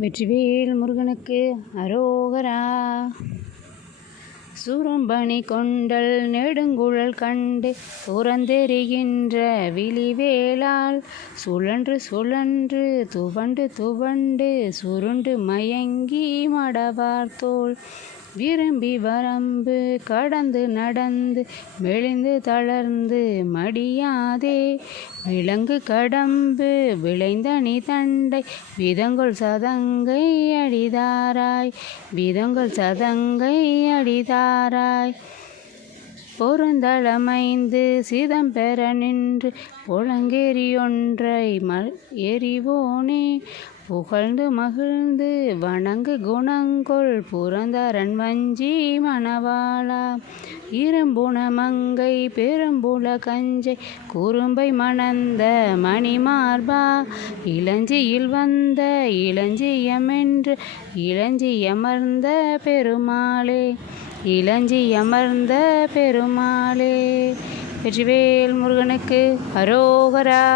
வெற்றிவேல் முருகனுக்கு அரோகரா. சுரம்பணி கொண்டல் நெடுங்குழல் கண்டு துறந்தெறிகின்ற விழிவேளால் சுழன்று சுழன்று துவண்டு துவண்டு சுருண்டு மயங்கி மடவார்த்தோள். விரும்பி வரம்பு கடந்து நடந்து மெலிந்து தளர்ந்து மடியாதே. விலங்கு கடம்பு விளைந்தணி தண்டை விதங்கள் சதங்கை அடிதாராய் விதங்கள் சதங்கை அடிதாராய். பொருந்தளமைந்து சிதம்பெற நின்று புலங்கெறியொன்றை மல் எறிவோனே. புகழ்ந்து மகிழ்ந்து வணங்கு குணங்கொள் புரந்தரன் வஞ்சி மணவாளா. இரும்புணமங்கை பெரும்புல கஞ்சை குறும்பை மணந்த மணிமார்பா. இளஞ்சியில் வந்த இளஞ்சியமென்று இளஞ்சியமர்ந்த பெருமாளே. இளஞ்சி அமர்ந்த பெருமாளே வெற்றிவேல் முருகனுக்கு அரோகரா.